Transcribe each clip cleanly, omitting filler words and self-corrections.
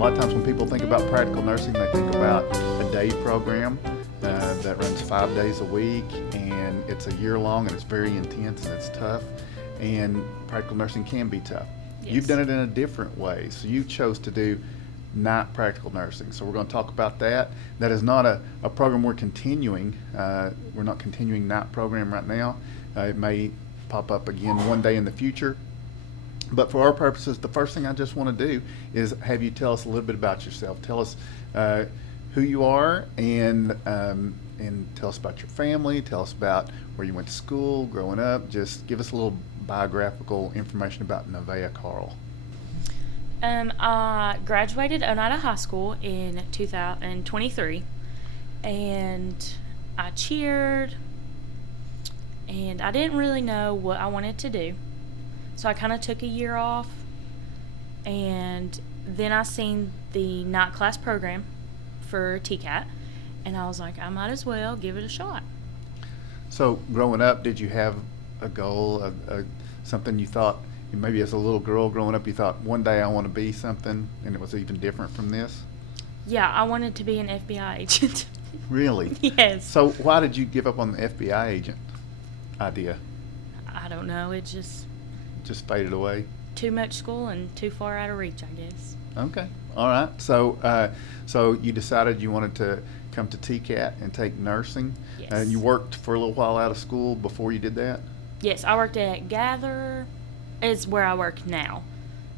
lot of times when people think about practical nursing, they think about a day program that runs 5 days a week, and it's a year long, and it's very intense and it's tough. And practical nursing can be tough. Yes. You've done it in a different way, so you chose to do night practical nursing. So we're going to talk about that. That is not a program we're continuing. We're not continuing night program right now. It may pop up again one day in the future. But for our purposes, the first thing I just want to do is have you tell us a little bit about yourself. Tell us who you are, and tell us about your family. Tell us about where you went to school, growing up. Just give us a little biographical information about Nevaeh Carl. I graduated Oneida High School in 2023, and I cheered, and I didn't really know what I wanted to do. So I kind of took a year off, and then I seen the night class program for TCAT, and I was like, I might as well give it a shot. So growing up, did you have a goal, something you thought, maybe as a little girl growing up, you thought one day I want to be something, and it was even different from this? Yeah, I wanted to be an FBI agent. Really? Yes. So why did you give up on the FBI agent idea? I don't know. It just Faded away? too much school and too far out of reach, I guess. Okay. All right. So you decided you wanted to come to TCAT and take nursing. Yes. And you worked for a little while out of school before you did that? Yes, I worked at Gather, is where I work now.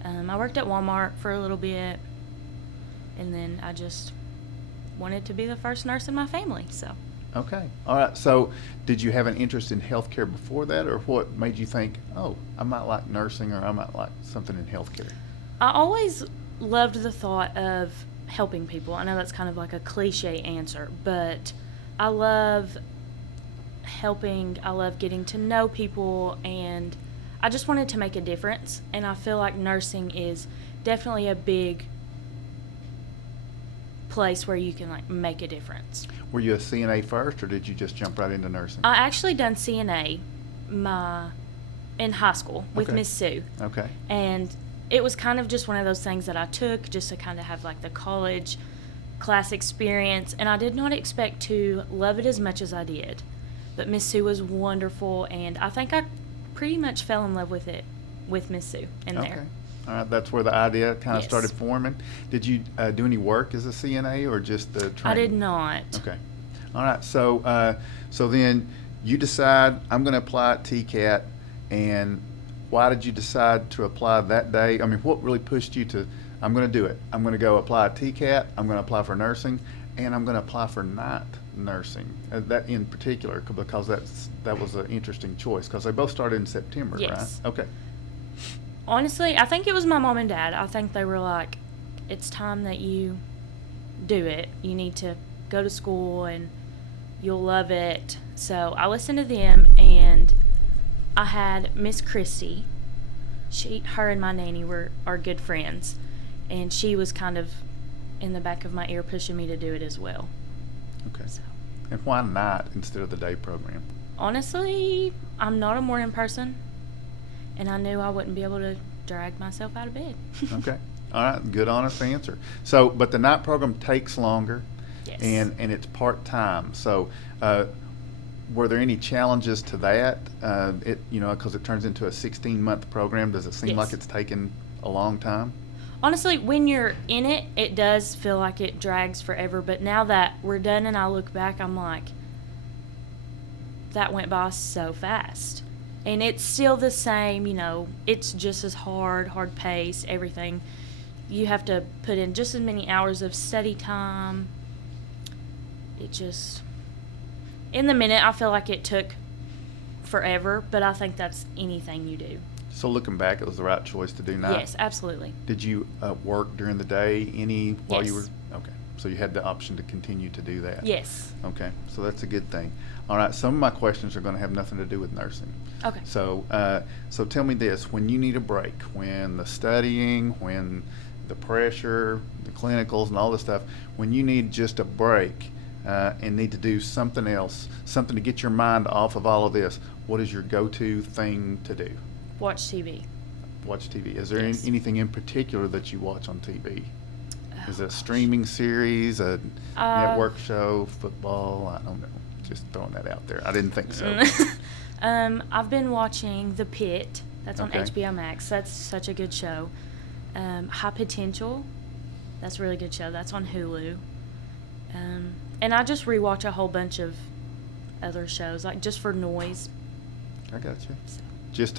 I worked at Walmart for a little bit, and then I just wanted to be the first nurse in my family, so. Okay. All right. So did you have an interest in healthcare before that, or what made you think, oh, I might like nursing, or I might like something in healthcare? I always loved the thought of helping people. I know that's kind of like a cliche answer, but I love helping. I love getting to know people, and I just wanted to make a difference, and I feel like nursing is definitely a big place where you can like make a difference. Were you a CNA first, or did you just jump right into nursing? I actually done CNA in high school with Okay. Miss Sue. Okay. And it was kind of just one of those things that I took just to kind of have like the college class experience, and I did not expect to love it as much as I did. But Miss Sue was wonderful, and I think I pretty much fell in love with it with Miss Sue in Okay. there. All right. That's where the idea kind of Yes. started forming. Did you do any work as a CNA, or just the training? I did not. Okay. All right. So then you decide, I'm going to apply at TCAT, and why did you decide to apply that day? I mean, what really pushed you to, I'm going to do it. I'm going to go apply at TCAT, I'm going to apply for nursing, and I'm going to apply for night nursing, that in particular, because that was an interesting choice, because they both started in September, Yes. right? Okay. Honestly, I think it was my mom and dad. I think they were like, it's time that you do it. You need to go to school and you'll love it. So I listened to them, and I had Miss Christie. Her and my nanny are good friends, and she was kind of in the back of my ear pushing me to do it as well. Okay. So And why night instead of the day program? honestly, I'm not a morning person, and I knew I wouldn't be able to drag myself out of bed. Okay. All right. Good, honest answer. So, but the night program takes longer. Yes. And it's part-time. So were there any challenges to that? Because it turns into a 16-month program. Does it seem Yes. like it's taken a long time? Honestly, when you're in it, it does feel like it drags forever. But now that we're done and I look back, I'm like, that went by so fast. And it's still the same, it's just as hard-paced, everything. You have to put in just as many hours of study time. In the minute, I feel like it took forever, but I think that's anything you do. So looking back, it was the right choice to do night? Yes, absolutely. Did you work during the day while you were? Yes. Okay. So you had the option to continue to do that? Yes. Okay. So that's a good thing. All right. Some of my questions are going to have nothing to do with nursing. Okay. So tell me this: when you need a break, when the studying, when the pressure, the clinicals, and all this stuff, when you need just a break and need to do something else, something to get your mind off of all of this, what is your go-to thing to do? Watch TV. Watch TV. Is there Yes. anything in particular that you watch on TV? Is it a streaming series, a Uh, network show, football? I don't know. Just throwing that out there. I didn't think so. I've been watching The Pit. That's on Okay. HBO Max. That's such a good show. High Potential. That's a really good show. That's on Hulu. And I just rewatch a whole bunch of other shows, like just for noise. I got you. So, Just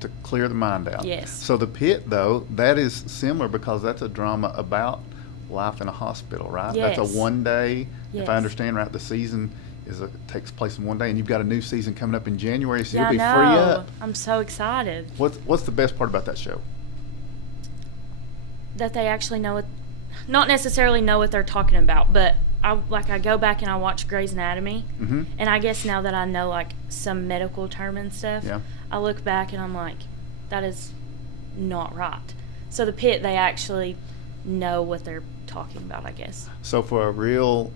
to clear the mind out. Yes. So The Pit, though, that is similar because that's a drama about life in a hospital, right? Yes. That's a one day. If Yes. I understand right, the season takes place in one day, and you've got a new season coming up in January, so yeah, you'll be I free know. up. I'm so excited What's the best part about that show? that they actually know it. Not necessarily know what they're talking about, but I go back and I watch Grey's Anatomy, Mm-hmm. and I guess now that I know like some medical term and stuff, Yeah. I look back and I'm like, that is not right. So The Pit, they actually know what they're talking about, I guess. So for a real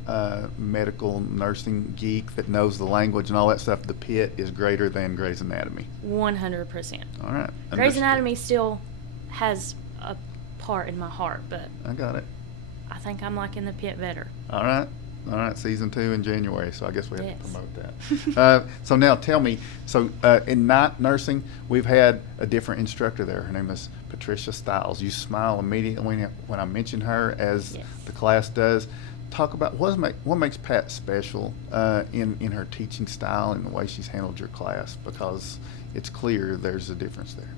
medical nursing geek that knows the language and all that stuff, The Pit is greater than Grey's Anatomy. 100%. All right. Grey's Understood. Anatomy still has a part in my heart, but I got it. I think I'm liking The Pit better. All right. All right. Season 2 in January. So I guess we have Yes. to promote that. So now tell me, in night nursing, we've had a different instructor there. Her name is Patricia Stiles. You smile immediately when I mention her, as Yes. the class does. Talk about what makes Pat special in her teaching style and the way she's handled your class, because it's clear there's a difference there.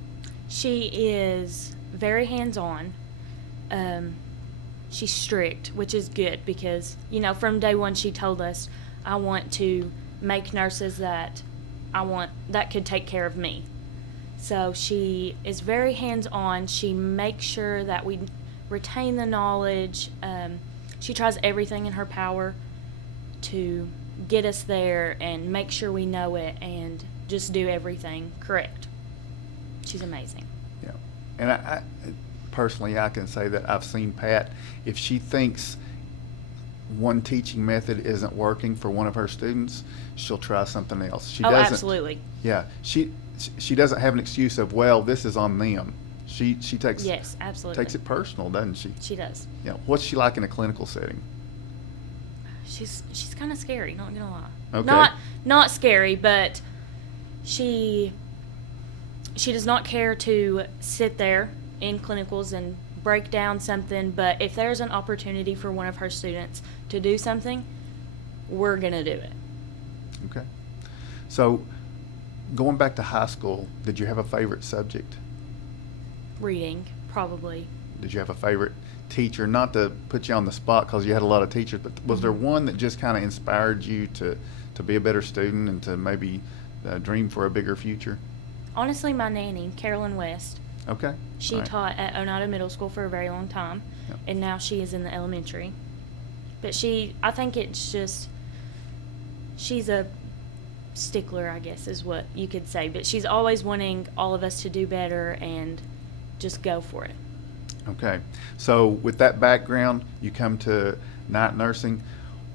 She is very hands-on. She's strict, which is good because, from day one she told us, I want to make nurses that could take care of me. So she is very hands-on. She makes sure that we retain the knowledge. She tries everything in her power to get us there and make sure we know it and just do everything correct. She's amazing. Yeah, and I personally, I can say that I've seen Pat, if she thinks one teaching method isn't working for one of her students, she'll try something else. She doesn't. Absolutely. Yeah, she doesn't have an excuse of, well, this is on them. She takes Yes, absolutely. takes it personal, doesn't she? She does. Yeah. What's she like in a clinical setting? She's kind of scary, not gonna lie. Okay. Not scary, but she does not care to sit there in clinicals and break down something, but if there's an opportunity for one of her students to do something, we're gonna do it. Okay. So, going back to high school, did you have a favorite subject? Reading, probably. Did you have a favorite teacher? Not to put you on the spot because you had a lot of teachers, but was there one that just kind of inspired you to be a better student and to maybe dream for a bigger future? Honestly, my nanny, Carolyn West, Okay. she All right. taught at Oneida Middle School for a very long time, Yep. and now she is in the elementary. But I think it's just, she's a stickler, I guess is what you could say. But she's always wanting all of us to do better and just go for it. Okay. So with that background, you come to night nursing.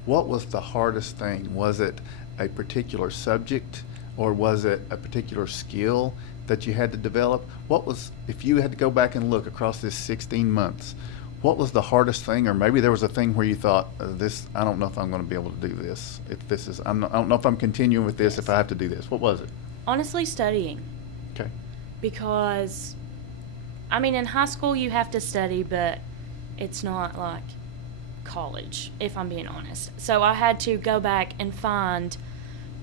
What was the hardest thing? Was it a particular subject, or was it a particular skill that you had to develop? If you had to go back and look across this 16 months, what was the hardest thing? Or maybe there was a thing where you thought, I don't know if I'm going to be able to do this. I don't know if I'm continuing with this if I have to do this. What was it? Honestly, studying. Okay. Because, in high school you have to study, but it's not like college, if I'm being honest. So I had to go back and find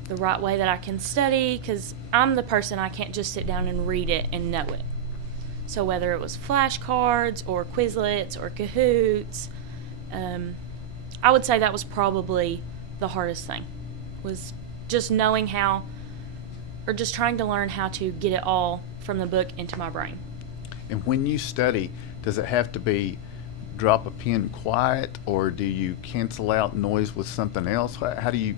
the right way that I can study, because I'm the person, I can't just sit down and read it and know it. So whether it was flashcards or Quizlets or Kahoots, I would say that was probably the hardest thing, was just knowing how, or just trying to learn how to get it all from the book into my brain. And when you study, does it have to be drop a pen quiet, or do you cancel out noise with something else? How do you,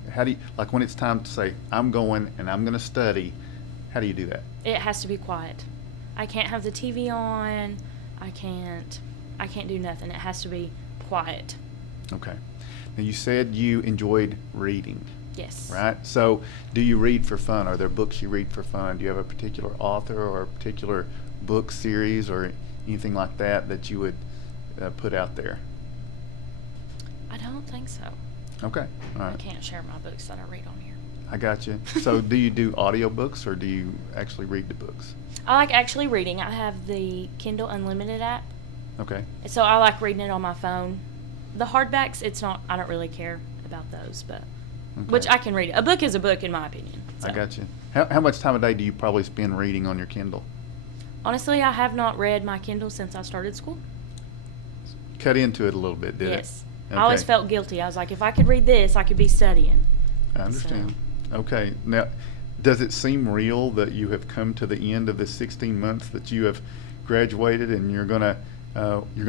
like when it's time to say, I'm going and I'm going to study, how do you do that? It has to be quiet. I can't have the TV on. I can't do nothing. It has to be quiet. Okay. Now you said you enjoyed reading, Yes. right? So do you read for fun? Are there books you read for fun? Do you have a particular author or a particular book series or anything like that you would put out there? I don't think so. Okay, all I right. can't share my books that I read on here. I got you. So do you do audiobooks or do you actually read the books? I like actually reading. I have the Kindle Unlimited app, Okay. so I like reading it on my phone. The hardbacks, it's not. I don't really care about those, but Okay. which I can read. A book is a book, in my opinion. I So. got you. How much time a day do you probably spend reading on your Kindle? Honestly, I have not read my Kindle since I started school. Cut into it a little bit, did it? Yes. I always Okay. felt guilty. I was like, if I could read this, I could be studying. I understand. Okay. Now, does it seem real that you have come to the end of the 16 months that you have graduated and you're gonna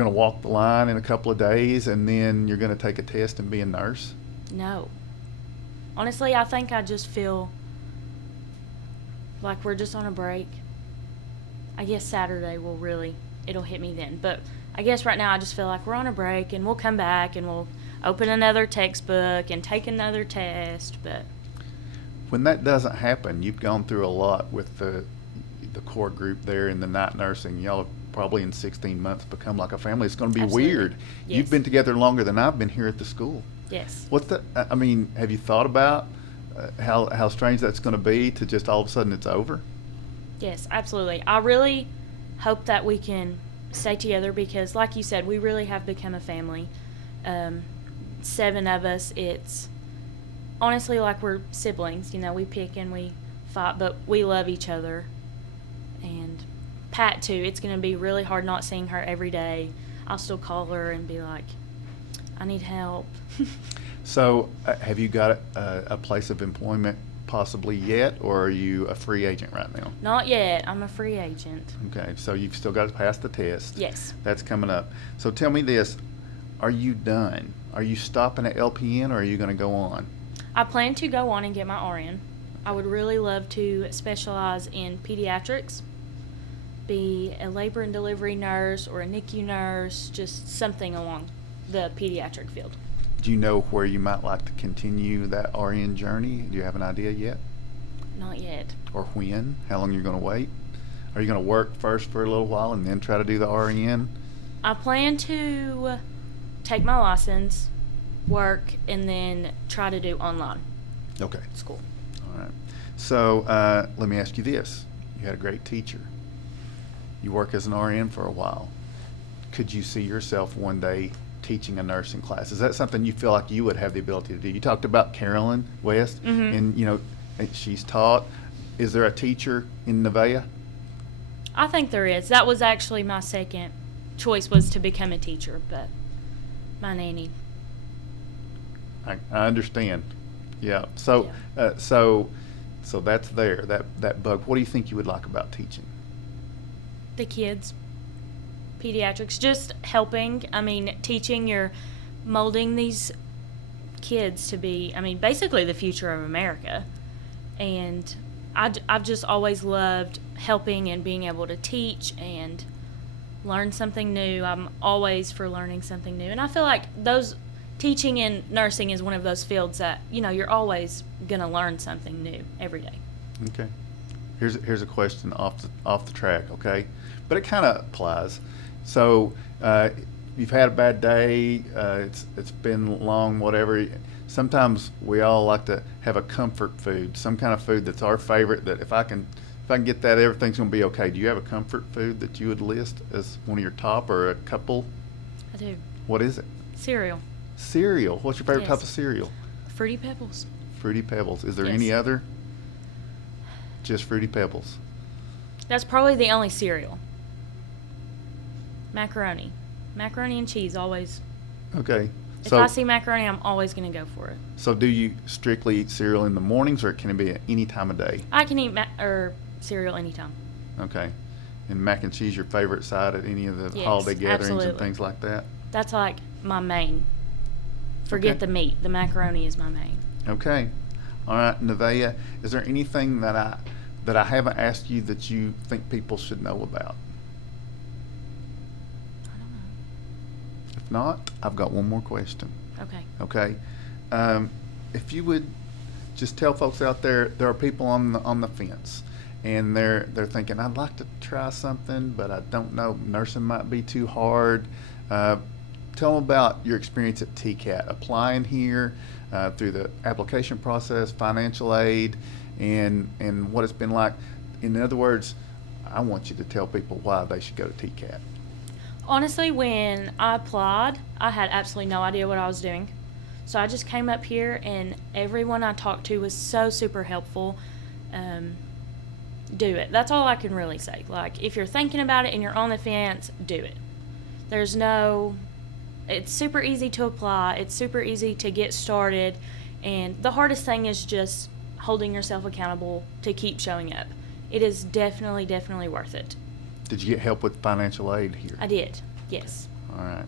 walk the line in a couple of days and then you're gonna take a test and be a nurse? No. Honestly, I think I just feel like we're just on a break. I guess Saturday it'll hit me then. But I guess right now I just feel like we're on a break and we'll come back and we'll open another textbook and take another test. But When that doesn't happen, you've gone through a lot with the core group there in the night nursing. Y'all have probably in 16 months become like a family. It's going to be Absolutely. weird. Yes. You've been together longer than I've been here at the school. yes. What's that? I mean, have you thought about how strange that's going to be to just all of a sudden it's over? Yes, absolutely. I really hope that we can stay together because, like you said, we really have become a family. 7 of us, it's honestly like we're siblings. You know, we pick and we fight, but we love each other. And Pat, too, it's going to be really hard not seeing her every day. I'll still call her and be like, I need help. So, have you got a place of employment possibly yet, or are you a free agent right now? Not yet. I'm a free agent. Okay, so you've still got to pass the test. Yes. That's coming up. So tell me this, are you done? Are you stopping at LPN or are you going to go on? I plan to go on and get my RN. I would really love to specialize in pediatrics, be a labor and delivery nurse or a NICU nurse, just something along the pediatric field. Do you know where you might like to continue that RN journey? Do you have an idea yet? Not yet. Or when? How long you're going to wait? Are you going to work first for a little while and then try to do the RN? I plan to take my license, work, and then try to do online Okay. school. All right. So let me ask you this. You had a great teacher. You work as an RN for a while. Could you see yourself one day teaching a nursing class? Is that something you feel like you would have the ability to do? You talked about Carolyn West, and you know she's taught. Is there a teacher in Nevaeh? I think there is. That was actually my second choice, was to become a teacher, but my nanny. I understand. Yeah. So so that's there. That bug. What do you think you would like about teaching? The kids, pediatrics, just helping. I mean, teaching, you're molding these kids to be, I mean, basically the future of America. And I've just always loved helping and being able to teach and learn something new. I'm always for learning something new. And I feel like teaching and nursing is one of those fields that, you know, you're always going to learn something new every day. Okay. Here's a question off the track, okay? But it kind of applies. So you've had a bad day. It's been long, whatever. Sometimes we all like to have a comfort food, some kind of food that's our favorite. That if I can get that, everything's gonna be okay. Do you have a comfort food that you would list as one of your top, or a couple? I do. What is it? Cereal. Cereal. What's your favorite Yes. type of cereal? Fruity Pebbles. Fruity Pebbles. Is there Yes. any other? Just Fruity Pebbles. That's probably the only cereal. Macaroni. Macaroni and cheese, always. Okay. If So I see macaroni, I'm always going to go for it. so do you strictly eat cereal in the mornings, or can it be at any time of day? I can eat cereal anytime. Okay. And mac and cheese your favorite side at any of the Yes, holiday gatherings absolutely. and things like that? That's like my main. Forget Okay. the meat. The macaroni is my main. Okay. All right, Nevaeh, is there anything that I haven't asked you that you think people should know about? I don't know. If not, I've got one more question. Okay. Okay. If you would just tell folks out there are people on the fence, and they're thinking, I'd like to try something, but I don't know. Nursing might be too hard. tell them about your experience at TCAT, applying here, through the application process, financial aid, and what it's been like. In other words, I want you to tell people why they should go to TCAT. Honestly, when I applied, I had absolutely no idea what I was doing. So I just came up here, and everyone I talked to was so super helpful. Do it. That's all I can really say. Like, if you're thinking about it and you're on the fence, do it. It's super easy to apply. It's super easy to get started. And the hardest thing is just holding yourself accountable to keep showing up. It is definitely, definitely worth it. Did you get help with financial aid here? I did, yes. All right.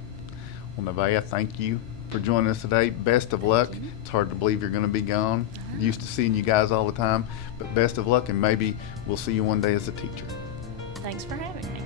Well, Nevaeh, thank you for joining us today. Best of luck. It's hard to believe you're going to be gone. Used to seeing you guys all the time, but best of luck, and maybe we'll see you one day as a teacher. Thanks for having me.